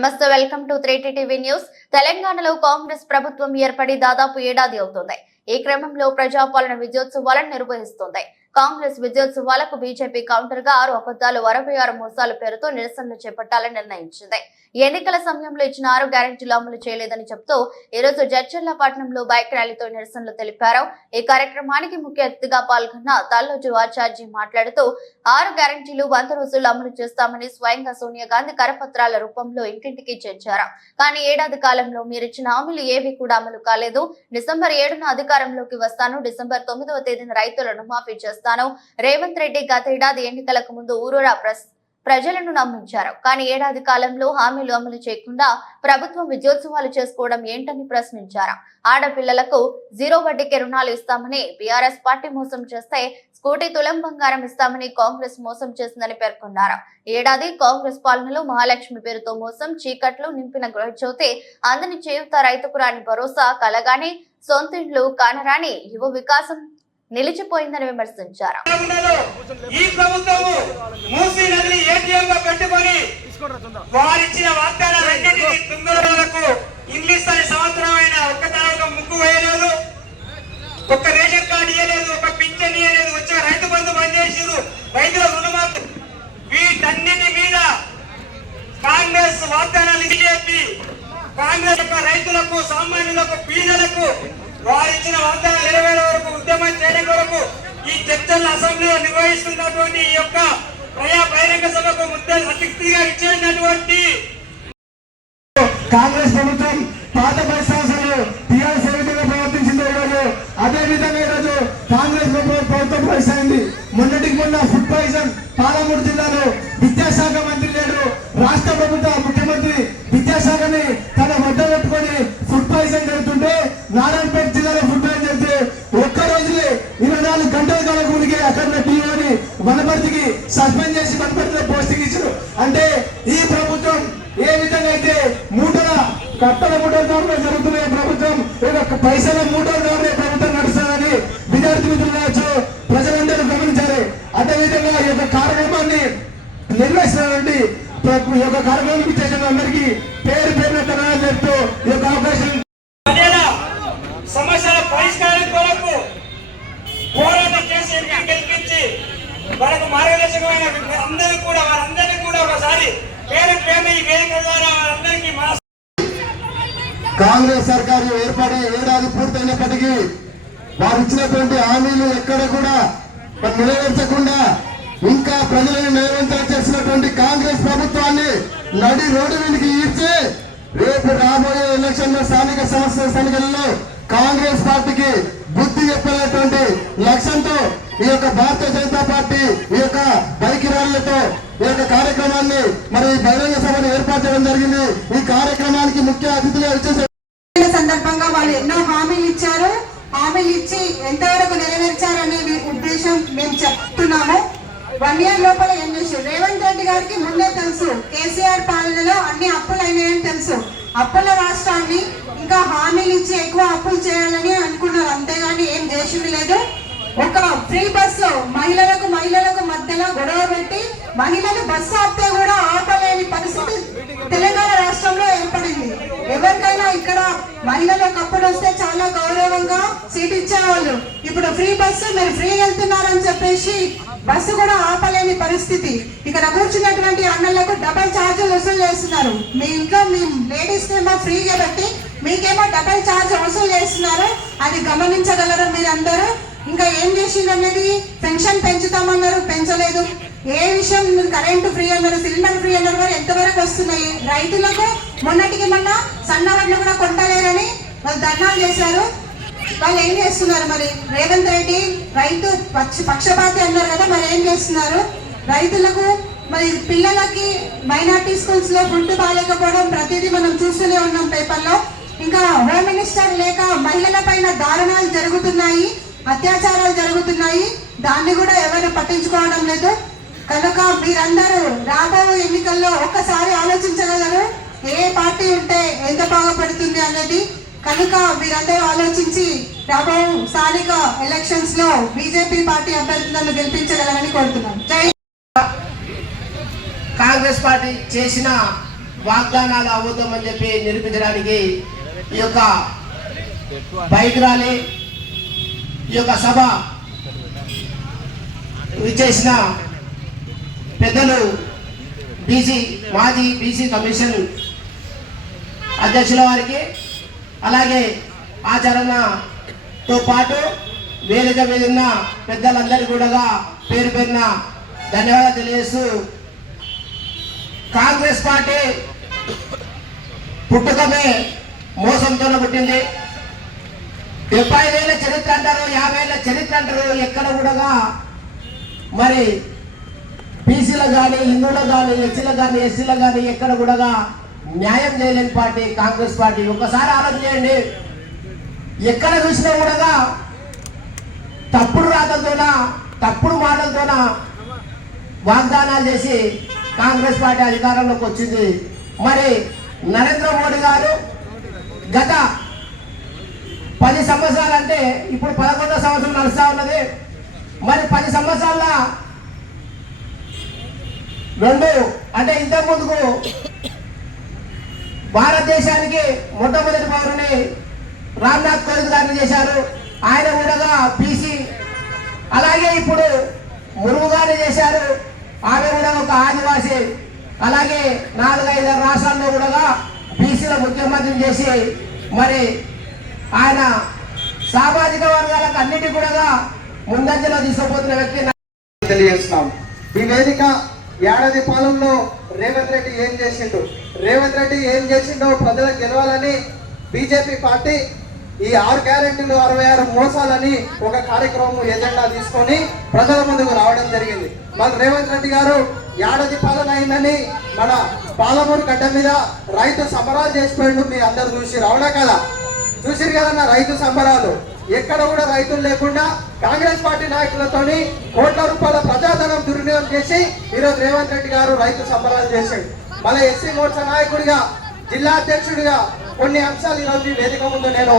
నమస్తే welcome to three TV news. తెలంగాణలో కాంగ్రెస్ ప్రభుత్వం ఏర్పడి దాదాపు ఏడాది అవుతుంది. ఈ క్రమంలో ప్రజాపాలన విజయోత్సవాలను నిర్వహిస్తుంది. కాంగ్రెస్ విజయోత్సవాలకు బీజేపీ కౌంటర్గా ఆరు అబద్దాలు అరవై ఆరు మోసాలు పేరుతో నిరసనలు చేపట్టాలని నిర్ణయించింది. ఎన్నికల సమయంలో ఇచ్చిన ఆరు గ్యారెంటీలు అమలు చేయలేదని చెప్తూ ఈరోజు రోజు జడ్చర్లపట్నంలో బైక్ ర్యాలీతో నిరసనలు తెలిపారు. ఈ కార్యక్రమానికి ముఖ్య అతిథిగా పాల్గొన్న తల్లోజు ఆచార్జీ మాట్లాడుతూ ఆరు గ్యారెంటీలు వంద రోజులు అమలు చేస్తామని స్వయంగా సోనియా గాంధీ కరపత్రాల రూపంలో ఇంటింటికి చేర్చారు. కానీ ఏడాది కాలంలో మీరిచ్చిన హామీలు ఏవి కూడా అమలు కాలేదు. డిసెంబర్ ఏడున అధికారంలోకి వస్తాను. డిసెంబర్ తొమ్మిదవ తేదీన రైతుల రుణమాఫీ చేస్తాను. రేవంత్ రెడ్డి గత ఏడాది ఎన్నికలకు ముందు ఊరూరా ప్రస్ ప్రజలను నమ్మించారు. కానీ ఏడాది కాలంలో హామీలు అమలు చేయకుండా ప్రభుత్వం విజయోత్సవాలు చేసుకోవడం ఏంటని ప్రశ్నించారు. ఆడపిల్లలకు జీరో వడ్డీకి రుణాలు ఇస్తామని బీఆర్ఎస్ పార్టీ మోసం చేస్తే స్కూటీ తులం బంగారం ఇస్తామని కాంగ్రెస్ మోసం చేసిందని పేర్కొన్నారు. ఏడాది కాంగ్రెస్ పాలనలో మహాలక్ష్మి పేరుతో మోసం చీకట్లు నింపిన గృహజ్యోతి అందని చేయుత రైతుకు రాని భరోసా కలగానే సొంత ఇండ్లు కానరాని యువ వికాసం నిలిచిపోయిందని విమర్శించారు. ఈ ప్రభుత్వము మూసీ నదిని ఏటీఎం గా పెట్టుకొని వారిచ్చిన వాగ్దానాలన్నింటినీ తుంగలకు ఇంగ్లీష్ అనే సంవత్సరం అయిన ఒక్క తరగతి ముక్కు వేయలేదు. ఒక్క రేషన్ కార్డు ఇవ్వలేదు ఒక పింఛన్ ఇవ్వలేదు వచ్చే రైతు బంధు బంద్ చేసిరు రైతుల రుణమాఫీ. వీటన్నిటి మీద కాంగ్రెస్ వాగ్దానాలు బీజేపీ కాంగ్రెస్ యొక్క రైతులకు సామాన్యులకు పీదలకు వారిచ్చిన వాగ్దానాలు నెరవేరే వరకు చేయడం కొరకు ఈ చర్చల అసెంబ్లీలో నిర్వహిస్తున్నటువంటి ఈ యొక్క ప్రజా బహిరంగ సభకు ముద్దలు అతిథిగా ఇచ్చేసినటువంటి కాంగ్రెస్ ప్రభుత్వం పాత పది సంవత్సరాలు టీఆర్ఎస్ ఏ విధంగా ప్రవర్తించిందో ఈరోజు. అదే విధంగా ఈరోజు కాంగ్రెస్ ప్రభుత్వం ప్రభుత్వం ప్రవేశింది మొన్నటికి మొన్న ఫుడ్ పాయిజన్ పాలమూరు జిల్లాలో విద్యాశాఖ మంత్రి లేడు. రాష్ట్ర ప్రభుత్వ ముఖ్యమంత్రి విద్యాశాఖని తన వద్ద పెట్టుకొని ఫుడ్ పాయిజన్ జరుగుతుంటే నారాయణపేట జిల్లాలో ఫుడ్ పాయిజన్ జరిగితే ఒక్క రోజులే ఇరవై నాలుగు గంటల కాలం గురికి అక్కడ టీఓని వనపర్తికి సస్పెండ్ చేసి వనపర్తిలో పోస్టింగ్ ఇచ్చారు. అంటే ఈ ప్రభుత్వం ఏ విధంగా అయితే మూటల కట్టల మూటల ద్వారా జరుగుతున్న ప్రభుత్వం ఒక పైసల మూటల ద్వారా ప్రభుత్వం నడుస్తుందని విద్యార్థి మిత్రులు కావచ్చు ప్రజలందరూ గమనించాలి. అదే విధంగా ఈ యొక్క కార్యక్రమాన్ని నిర్వహిస్తున్నటువంటి ఈ యొక్క కార్యక్రమం చేసిన అందరికీ పేరు పేరున ధన్యవాదాలు చెప్తూ ఈ యొక్క అవకాశం ప్రజల సమస్యల పరిష్కారం కొరకు పోరాటం చేసి ఎంపీ గెలిపించి వాళ్ళకు మార్గదర్శకమైన అందరూ కూడా వారందరినీ కూడా ఒకసారి పేరు ప్రేమ ఈ వేదిక ద్వారా వారందరికీ మన కాంగ్రెస్ సర్కారు ఏర్పడే ఏడాది పూర్తయినప్పటికీ వారు ఇచ్చినటువంటి హామీలు ఎక్కడ కూడా నెరవేర్చకుండా ఇంకా ప్రజలను నిరంతరం చేసినటువంటి కాంగ్రెస్ ప్రభుత్వాన్ని నడి రోడ్డు మీదకి ఈడ్చి రేపు రాబోయే ఎలక్షన్లో స్థానిక సంస్థల ఎన్నికలలో కాంగ్రెస్ పార్టీకి బుద్ధి చెప్పలేటువంటి లక్ష్యంతో ఈ యొక్క భారతీయ జనతా పార్టీ ఈ యొక్క బైక్ ర్యాలీలతో ఈ యొక్క కార్యక్రమాన్ని మరి బహిరంగ సభను ఏర్పాటు చేయడం జరిగింది. ఈ కార్యక్రమానికి ముఖ్య అతిథిగా వచ్చేసే సందర్భంగా వాళ్ళు ఎన్నో హామీలు ఇచ్చారు. హామీలు ఇచ్చి ఎంతవరకు నెరవేర్చారనే మీ- ఉద్దేశం మేము చెప్తున్నాము. వన్ ఇయర్ లోపల ఏం చేశారు? రేవంత్ రెడ్డి గారికి ముందే తెలుసు. కేసీఆర్ పాలనలో అన్ని అప్పులు అయినాయని తెలుసు. అప్పుల రాష్ట్రాన్ని ఇంకా హామీలు ఇచ్చి ఎక్కువ అప్పులు చేయాలని అనుకున్నారు. అంతేగాని ఏం చేసింది లేదు. ఒక ఫ్రీ బస్సు. మహిళలకు మహిళలకు మధ్యలో గొడవ పెట్టి మహిళలు బస్సు ఆపితే కూడా ఆపలేని పరిస్థితి తెలంగాణ రాష్ట్రంలో ఏర్పడింది. ఎవరికైనా ఇక్కడ మహిళలు ఒకప్పుడు వస్తే చాలా గౌరవంగా సీట్ ఇచ్చేవాళ్ళు. ఇప్పుడు ఫ్రీ బస్సు మీరు ఫ్రీ వెళ్తున్నారని చెప్పేసి బస్సు కూడా ఆపలేని పరిస్థితి. ఇక్కడ కూర్చున్నటువంటి అన్నలకు డబల్ ఛార్జీలు వసూలు చేస్తున్నారు. మీ ఇంట్లో మీ లేడీస్ ఏమో ఫ్రీగా పెట్టి మీకేమో డబల్ ఛార్జ్ వసూలు చేస్తున్నారు. అది గమనించగలరు మీరందరూ? ఇంకా ఏం చేసిండ్రు అనేది పెన్షన్ పెంచుతామన్నారు పెంచలేదు. ఏ విషయం? కరెంటు ఫ్రీ అన్నారు సిలిండర్ ఫ్రీ అన్నారు మరి ఎంతవరకు వస్తున్నాయి? రైతులకు మొన్నటికి మొన్న సన్న వడ్లు కూడా కొంటలేరని వాళ్ళు ధర్నాలు చేశారు. వాళ్ళు ఏం చేస్తున్నారు మరి? రేవంత్ రెడ్డి రైతు పక్ష పక్షపాతి అన్నారు కదా మరి ఏం చేస్తున్నారు? రైతులకు మరి పిల్లలకి మైనార్టీ స్కూల్స్లో ఫుడ్ బాగాలేకపోవడం ప్రతిదీ మనం చూస్తూనే ఉన్నాం పేపర్లో. ఇంకా హోమ్ మినిస్టర్ లేక మహిళల పైన దారుణాలు జరుగుతున్నాయి. అత్యాచారాలు జరుగుతున్నాయి. దాన్ని కూడా ఎవరు పట్టించుకోవడం లేదు. కనుక మీరందరూ రాబో ఎన్నికల్లో ఒక్కసారి ఆలోచించగలరు. ఏ పార్టీ ఉంటే ఎంత బాగుపడుతుంది అనేది కనుక మీరందరూ ఆలోచించి రాబో స్థానిక ఎలక్షన్స్లో బీజేపీ పార్టీ అభ్యర్థులను గెలిపించగలరని కోరుతున్నాం. జై కాంగ్రెస్ పార్టీ చేసిన వాగ్దానాలు అవుతామని చెప్పి నిరూపించడానికి ఈ యొక్క బైక్ ర్యాలీ ఈ యొక్క సభ విచ్చేసిన పెద్దలు బీసీ మాజీ బీసీ కమిషన్ అధ్యక్షుల వారికి అలాగే ఆచరణతో పాటు వేదిక మీద ఉన్న పెద్దలందరికీ కూడా పేరు పేరున ధన్యవాదాలు తెలియజేస్తూ కాంగ్రెస్ పార్టీ పుట్టుకమే మోసంతోనే పుట్టింది. డెబ్బై వేల చరిత్ర అంటారు యాభై వేల చరిత్ర అంటారు ఎక్కడ కూడా మరి బీసీలకు కానీ హిందువులు కానీ ఎస్సీలకు కానీ ఎస్సీలో కానీ ఎక్కడ కూడా న్యాయం చేయలేని పార్టీ కాంగ్రెస్ పార్టీ. ఒకసారి ఆలోచన చేయండి. ఎక్కడ చూసినా కూడా తప్పుడు రాతలతోన తప్పుడు మాటలతోన వాగ్దానాలు చేసి కాంగ్రెస్ పార్టీ అధికారంలోకి వచ్చింది. మరి నరేంద్ర మోడీ గారు గత పది సంవత్సరాలు అంటే ఇప్పుడు పదకొండో సంవత్సరం నడుస్తూ ఉన్నది. మరి పది సంవత్సరాల రెండు అంటే ఇంతకు ముందుకు భారతదేశానికి మొట్టమొదటి పౌరుని రామ్నాథ్ కోవింద్ గారిని చేశారు. ఆయన కూడా పీసీ అలాగే ఇప్పుడు మురుగు గారిని చేశారు. ఆమె కూడా ఒక ఆదివాసి అలాగే నాలుగైదు రాష్ట్రాల్లో కూడా బీసీల ముఖ్యమంత్రిని చేసి మరి ఆయన సామాజిక వర్గాలకు అన్నిటి కూడా ముందంజలో తీసుకుపోతున్న వ్యక్తి తెలియజేస్తున్నాం. ఈ వేదిక ఏడాది పాలనలో రేవంత్ రెడ్డి ఏం చేసిండు? రేవంత్ రెడ్డి ఏం చేసిండో ప్రజలకు గెలవాలని బీజేపీ పార్టీ ఈ ఆరు గ్యారెంటీలు అరవై ఆరు మోసాలని ఒక కార్యక్రమం ఎజెండా తీసుకొని ప్రజల ముందుకు రావడం జరిగింది. మన రేవంత్ రెడ్డి గారు ఏడాది పాలన అయిందని మన పాలమూరు గడ్డ మీద రైతు సమరాలు చేసిపోయిండు మీ అందరు చూసి రావడా కదా. చూసిరు కదన్న రైతు సంబరాలు. ఎక్కడ కూడా రైతులు లేకుండా కాంగ్రెస్ పార్టీ నాయకులతోని కోట్ల రూపాయల ప్రజాధనం దుర్వినియోగం చేసి ఈరోజు రేవంత్ రెడ్డి గారు రైతు సంబరాలు చేశాడు మళ్ళీ ఎస్సీ మోర్చా నాయకుడిగా జిల్లా అధ్యక్షుడిగా కొన్ని అంశాలు ఈరోజు ఈ వేదిక ముందు నేను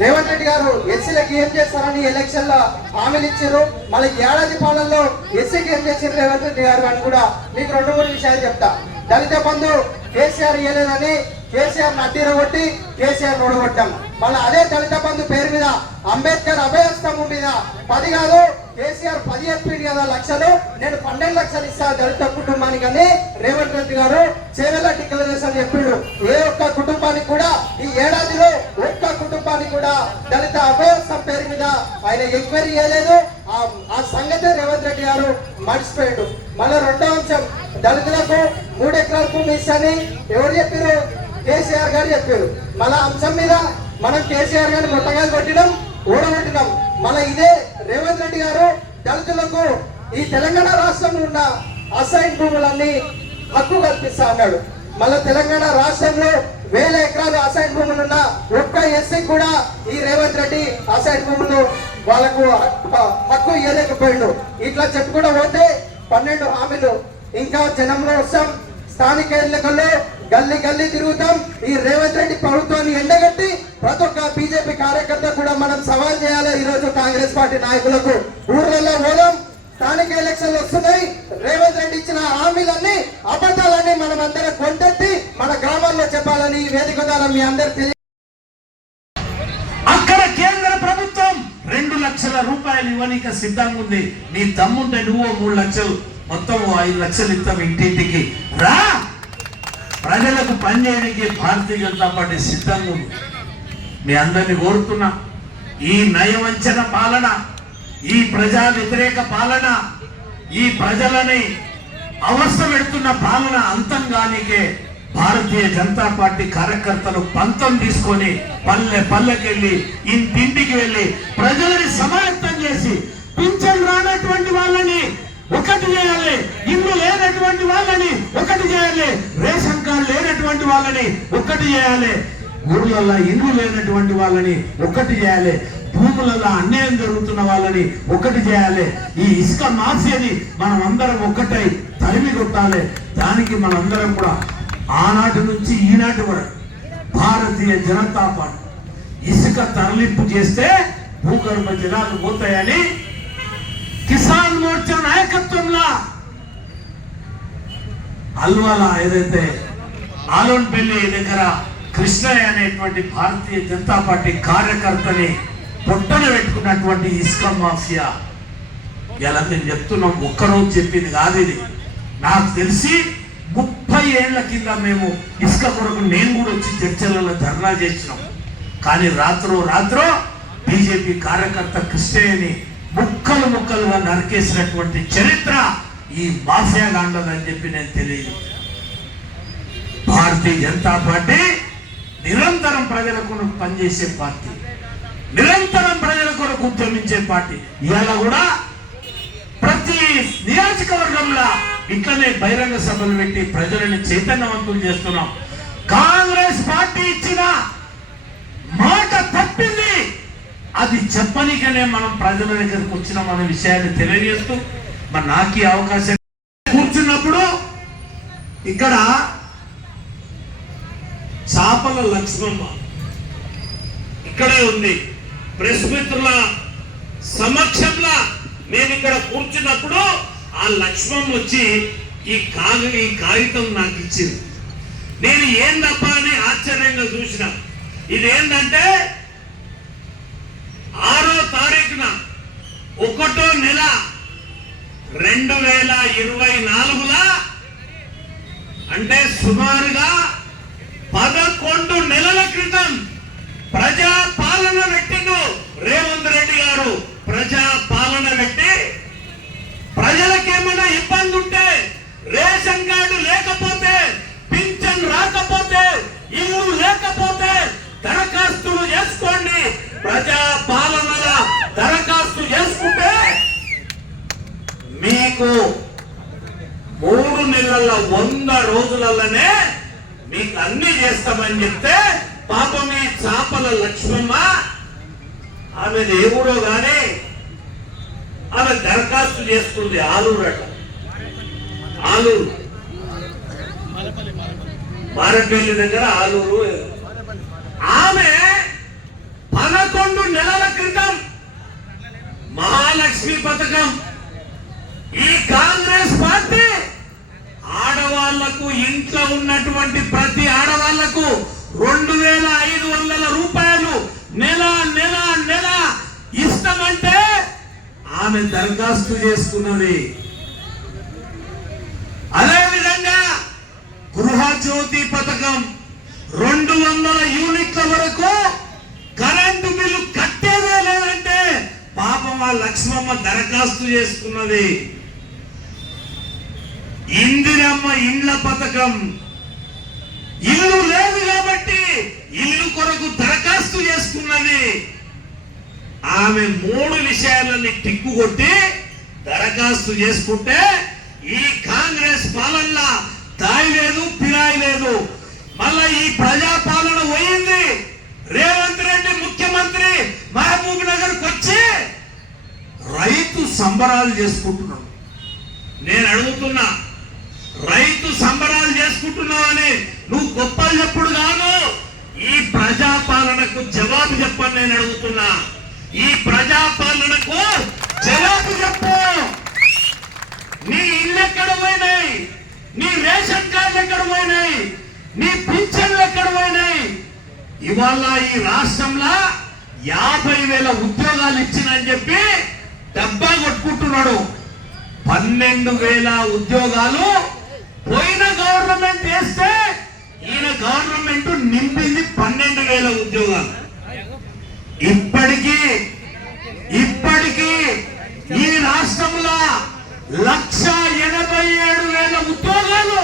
రేవంత్ రెడ్డి గారు ఎస్సీలకు ఏం చేస్తారని ఎలక్షన్లో హామీలు ఇచ్చారు. మళ్ళీ ఏడాది పాలనలో ఎస్సీకి ఏం చేశారు రేవంత్ రెడ్డి గారు అని కూడా మీకు రెండు మూడు విషయాలు చెప్తా. దళిత బంధు కేసీఆర్ ఇయ్యలేదని కేసీఆర్ నడ్డీర కొట్టి కేసీఆర్ ఓడగొట్టాం మళ్ళీ అదే దళిత బంధు పేరు మీద అంబేద్కర్ అభయస్తంభం మీద పది కాదు కేసీఆర్ పది చెప్పింది కదా లక్షలు నేను పన్నెండు లక్షలు ఇస్తా దళిత కుటుంబానికి అని రేవంత్ రెడ్డి గారు చేవెళ్ళ డిక్లరేషన్ చెప్పిండు ఏ ఒక్క కుటుంబానికి కూడా ఈ ఏడాదిలో ఒక్క కుటుంబానికి కూడా దళిత అభయస్థం పేరు మీద ఆయన ఎంక్వైరీ చేయలేదు. ఆ- ఆ సంగతే రేవంత్ రెడ్డి గారు మర్చిపోయాడు. మళ్ళీ రెండో అంశం దళితులకు మూడు ఎకరాల భూమి ఇస్తాని ఎవరు చెప్పారు? కేసీఆర్ గారు చెప్పారు. మళ్ళా అంశం మీద మనం కేసీఆర్ గారిని మొట్టగా కొట్టినాం ఓడగొట్టినాం మళ్ళీ ఇదే రేవంత్ రెడ్డి గారు దళితులకు ఈ తెలంగాణ రాష్ట్రంలో ఉన్న అసైన్ భూములన్నీ హక్కు కల్పిస్తా అన్నాడు మళ్ళీ తెలంగాణ రాష్ట్రంలో వేల ఎకరాలు అసైన్ భూములు ఉన్న ఒక్క ఎస్సీ కూడా ఈ రేవంత్ రెడ్డి అసైన్ భూములు వాళ్ళకు హక్కు- ఇవ్వలేకపోయాడు ఇట్లా చెప్పుకుంటూ పోతే పన్నెండు హామీలు. ఇంకా జనంలో వస్తాం. స్థానిక ఎన్నికల్లో గల్లీ గల్లీ తిరుగుతాం. ఈ రేవంత్ రెడ్డి ప్రభుత్వాన్ని ఎండగట్టి ప్రతి ఒక్క బీజేపీ కార్యకర్త కూడా మనం సవాల్ చేయాలి ఈ రోజు కాంగ్రెస్ పార్టీ నాయకులకు. ఊర్లలో పోదాం స్థానిక ఎలక్షన్లు వస్తున్నాయి. రేవంత్ రెడ్డి ఇచ్చిన హామీలన్నీ అబద్ధాలన్నీ మనం అందరం కొంటెత్తి మన గ్రామాల్లో చెప్పాలని ఈ వేదిక ద్వారా మీ అందరికి తెలియ అక్కడ కేంద్ర ప్రభుత్వం రెండు లక్షల రూపాయలు ఇవ్వనీక సిద్ధంగా ఉంది. నీ దమ్ముంటే నువ్వు మూడు లక్షలు మొత్తం ఐదు లక్షలు ఇస్తాం ఇంటింటికి. రా! ప్రజలకు పనిచేయడానికి భారతీయ జనతా పార్టీ సిద్ధంగా ఉంది. మీ అందరిని కోరుతున్నా ఈ నయవంచన పాలన ఈ ప్రజా వ్యతిరేక పాలన ఈ ప్రజలని అవస్థ పెడుతున్న పాలన అంతం కానికే భారతీయ జనతా పార్టీ కార్యకర్తలు పంతం తీసుకొని పల్లె పల్లెకెళ్ళి ఇంటింటికి వెళ్ళి ప్రజలని సమాయత్తం చేసి పింఛన్ రానటువంటి వాళ్ళని ఒకటి చేయాలి. ఇల్లు లేనటువంటి వాళ్ళని ఒకటి చేయాలి. రేషన్ కార్డు లేనటువంటి వాళ్ళని ఒకటి చేయాలి. ఊళ్ళల్లో ఇల్లు లేనటువంటి వాళ్ళని ఒకటి చేయాలి. భూములలో అన్యాయం జరుగుతున్న వాళ్ళని ఒకటి చేయాలి. ఈ ఇసుక మాఫియాని మనం అందరం ఒక్కటై తరిమి కొట్టాలి. దానికి మనందరం కూడా ఆనాటి నుంచి ఈనాటి వరకు భారతీయ జనతా పార్టీ ఇసుక తరలింపు చేస్తే భూగర్భ జలాలు పోతాయని కిసాన్ మోర్చా నాయకత్వంలో అల్వాల ఏదైతే ఆలోన్పల్లి దగ్గర కృష్ణయ్య అనేటువంటి భారతీయ జనతా పార్టీ కార్యకర్తని పొట్టన పెట్టుకున్నటువంటి ఇసుక మాఫియా. ఇలా నేను చెప్తున్నాం ఒక్కరోజు చెప్పింది కాదు ఇది. నాకు తెలిసి ముప్పై ఏళ్ళ కింద మేము ఇసుక కొరకు నేను కూడా వచ్చి చర్చలలో ధర్నా చేసినాం. కానీ రాత్రో రాత్రో బీజేపీ కార్యకర్త కృష్ణయ్యని ముక్కలు ముక్కలుగా నరికేసినటువంటి చరిత్ర ఈ మాఫియా గాండదని చెప్పి నేను తెలియదు. భారతీయ జనతా పార్టీ నిరంతరం ప్రజల కొరకు పనిచేసే పార్టీ. నిరంతరం ప్రజల కొరకు ఉద్యమించే పార్టీ. ఇవాళ కూడా ప్రతి నియోజకవర్గంలో ఇట్లనే బహిరంగ సభలు పెట్టి ప్రజలను చైతన్యవంతులు చేస్తున్నాం. కాంగ్రెస్ పార్టీ ఇచ్చిన మాట తప్పింది అది చెప్పనికనే మనం ప్రజల దగ్గరకు వచ్చినాం అనే విషయాన్ని తెలియజేస్తూ మరి నాకు ఈ అవకాశం కూర్చున్నప్పుడు ఇక్కడ చాపల లక్ష్మమ్మ ఇక్కడే ఉంది. ప్రెస్ మిత్రుల సమక్షంలో నేను ఇక్కడ కూర్చున్నప్పుడు ఆ లక్ష్మమ్మ వచ్చి ఈ కాగు ఈ కాగితం నాకు ఇచ్చింది. నేను ఏందప్ప అని ఆశ్చర్యంగా చూసిన. ఇదేంటంటే ఆరో తారీఖున ఒకటో నెల రెండు వేల ఇరవై నాలుగులా అంటే సుమారుగా పదకొండు నెలల క్రితం ప్రజా పాలన పెట్టిండు రేవంత్ రెడ్డి గారు ప్రజా పాలన పెట్టి ప్రజలకేమైనా ఇబ్బంది ఉంటే రేషన్ కార్డు లేకపోతే పింఛన్ రాకపోతే ఇల్లు లేకపోతే దరఖాస్తులు చేసుకోండి ప్రజా పాలనల దరఖాస్తు చేసుకుంటే మీకు మూడు నెలల వంద రోజులలోనే మీకు అన్ని చేస్తామని చెప్తే పాపం ఈ చాపల లక్ష్మమ్మ. ఆమె దేవుడో గాని ఆమె దరఖాస్తు చేసుకుంది ఆలూరు అట. ఆలూరు. మారపల్లి దగ్గర ఆలూరు. ఆమె పదకొండు నెలల క్రితం మహాలక్ష్మి పథకం ఈ కాంగ్రెస్ పార్టీ ఆడవాళ్ళకు ఇంట్లో ఉన్నటువంటి ప్రతి ఆడవాళ్ళకు రెండు వేల ఐదు వందల రూపాయలు నెల నెల నెల ఇస్తామంటే ఆమె దరఖాస్తు చేసుకున్నది. అదే విధంగా గృహజ్యోతి పథకం రెండు వందల యూనిట్ల వరకు కరెంటు బిల్లు కట్టేదే లేదంటే పాపం ఆ లక్ష్మమ్మ దరఖాస్తు చేసుకున్నది. ఇందిరమ్మ ఇండ్ల పథకం. ఇల్లు లేదు కాబట్టి ఇల్లు కొరకు దరఖాస్తు చేసుకున్నది. ఆమె మూడు విషయాలని టిక్కు కొట్టి దరఖాస్తు చేసుకుంటే ఈ కాంగ్రెస్ పాలనలో తాయి లేదు పిరాయి లేదు. మళ్ళా ఈ ప్రజా పాలన పోయింది. రేవంత్ రెడ్డి ముఖ్యమంత్రి మహబూబ్ నగర్ వచ్చి రైతు సంబరాలు చేసుకుంటున్నాడు. నేను అడుగుతున్నా చేసుకుంటున్నావని నువ్వు గొప్పలు చెప్పుడు కాదు. ఈ ప్రజాపాలనకు జవాబు చెప్పని నేను అడుగుతున్నా. ఈ ప్రజాపాలనకు జవాబు చెప్పు. నీ ఇల్లు ఎక్కడ పోయినాయి? నీ రేషన్ కార్డు ఎక్కడ పోయినాయి? నీ పింఛన్లు ఎక్కడ పోయినాయి? ఇవాళ ఈ రాష్ట్రంలో యాభై వేల ఉద్యోగాలు ఇచ్చినని చెప్పి డబ్బా కొట్టుకుంటున్నాడు. పన్నెండు వేల ఉద్యోగాలు పోయిన గవర్నమెంట్ వేస్తే ఈయన గవర్నమెంట్ నింపింది పన్నెండు వేల ఉద్యోగాలు. ఇప్పటికీ ఇప్పటికీ ఈ రాష్ట్రంలో లక్ష ఎనభై ఏడు వేల ఉద్యోగాలు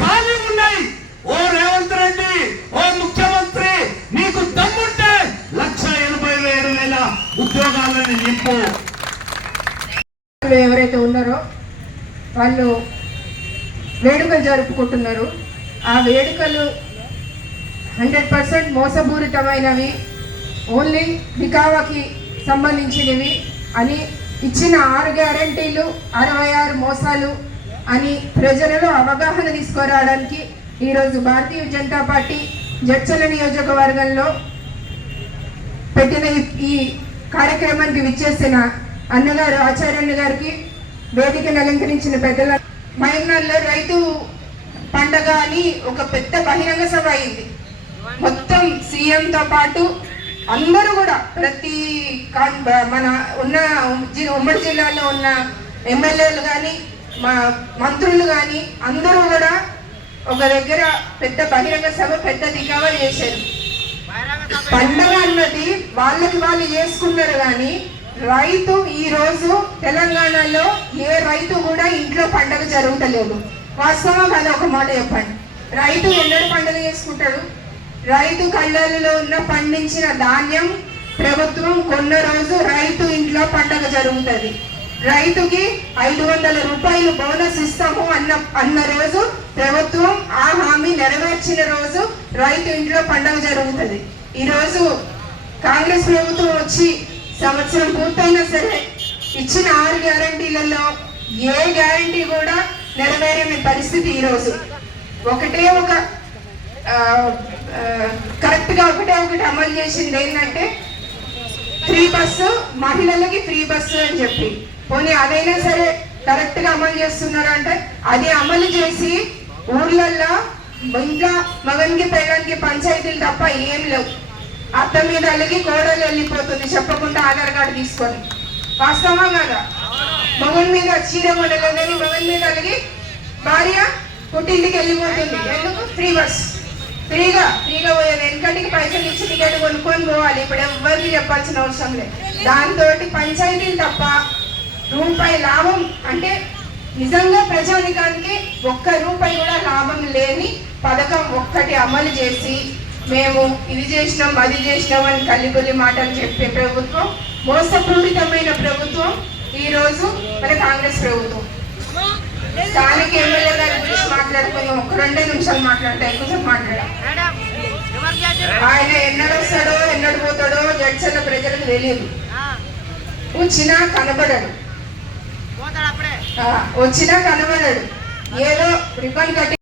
ఖాళీ ఉన్నాయి. ఓ రేవంత్ రెడ్డి ఓ ముఖ్యమంత్రి నీకు దమ్ముంటే లక్ష ఎనభై ఏడు వేల ఉద్యోగాలను నింపు. ఎవరైతే ఉన్నారో వాళ్ళు వేడుకలు జరుపుకుంటున్నారు. ఆ వేడుకలు హండ్రెడ్ పర్సెంట్ మోసపూరితమైనవి. ఓన్లీ బికావాకి సంబంధించినవి అని ఇచ్చిన ఆరు గ్యారంటీలు అరవై ఆరు మోసాలు అని ప్రజలలో అవగాహన తీసుకురావడానికి ఈరోజు భారతీయ జనతా పార్టీ జడ్చల నియోజకవర్గంలో పెట్టిన ఈ- కార్యక్రమానికి విచ్చేసిన అన్నగారు ఆచార్యులు గారికి వేదికను అలంకరించిన పెద్దల మహమ్నాల్లో రైతు పండగ అని ఒక పెద్ద బహిరంగ సభ అయింది. మొత్తం సీఎంతో పాటు అందరూ కూడా ప్రతి మన ఉన్న జి- ఉమ్మడి జిల్లాలో ఉన్న ఎమ్మెల్యేలు కానీ మా మంత్రులు కానీ అందరూ కూడా ఒక దగ్గర పెద్ద బహిరంగ సభ పెద్ద దిగావలు చేశారు. పండగ అన్నది వాళ్ళకి వాళ్ళు చేసుకున్నారు కానీ రైతు ఈ రోజు తెలంగాణలో ఏ రైతు కూడా ఇంట్లో పండగ జరుగుతలేదు. వాస్తవం అది ఒక మాట చెప్పండి. రైతు ఎన్నడూ పండుగ చేసుకుంటాడు? రైతు కళ్ళలో ఉన్న పండించిన ధాన్యం ప్రభుత్వం కొన్న రోజు రైతు ఇంట్లో పండగ జరుగుతుంది. రైతుకి ఐదు వందల రూపాయలు బోనస్ ఇస్తాము అన్న అన్న రోజు ప్రభుత్వం ఆ హామీ నెరవేర్చిన రోజు రైతు ఇంట్లో పండగ జరుగుతుంది. ఈరోజు కాంగ్రెస్ ప్రభుత్వం వచ్చి సంవత్సరం పూర్తయినా సరే ఇచ్చిన ఆరు గ్యారంటీలలో ఏ గ్యారంటీ కూడా నెరవేరని పరిస్థితి ఈరోజు. ఒకటే ఒక కరెక్ట్గా ఒకటే ఒకటి అమలు చేసింది ఏంటంటే ఫ్రీ బస్సు మహిళలకి ఫ్రీ బస్సు అని చెప్పి. పోనీ అదైనా సరే కరెక్ట్గా అమలు చేస్తున్నారు అంటే అది అమలు చేసి ఊర్లల్లో ఇంకా మగనికి పెళ్ళడానికి పంచాయతీలు తప్ప ఏం లేవు. అత్త మీద అలిగి కోడలు వెళ్ళిపోతుంది. చెప్పకుండా ఆధార్ కార్డు తీసుకొని. వాస్తవం కదా? మగన్ మీద చీర కొనలేదని మగన్ మీద అలిగి భార్య పుట్టింటికి వెళ్ళిపోతుంది. ఎందుకు? ఫ్రీ బస్ ఫ్రీగా ఫ్రీగా పోయేది వెనకటికి పైసలు ఇచ్చి టికెట్ కొనుక్కొని పోవాలి. ఇప్పుడు ఎవరికి చెప్పాల్సిన అవసరం లేదు. దాంతో పంచాయతీలు తప్ప రూపాయి లాభం అంటే నిజంగా ప్రజానికానికి ఒక్క రూపాయి కూడా లాభం లేని పథకం ఒక్కటి అమలు చేసి మేము ఇది చేసినాం అది చేసినాం అని కల్లికొల్లి మాటలు చెప్పే ప్రభుత్వం మోసపూరితమైన ప్రభుత్వం ఈ రోజు మన కాంగ్రెస్ ప్రభుత్వం. స్థానిక ఎమ్మెల్యే గారి గురించి మాట్లాడుకుందాం ఒక రెండే నిమిషాలు మాట్లాడతా ఎక్కువ మాట్లాడా ఆయన ఎన్నడు వస్తాడో ఎన్నడు పోతాడో జడ్చన్న ప్రజలకు తెలియదు. వచ్చినా కనబడడు. వచ్చినా కనబడడు. ఏదో రిబ్బన్ కట్టి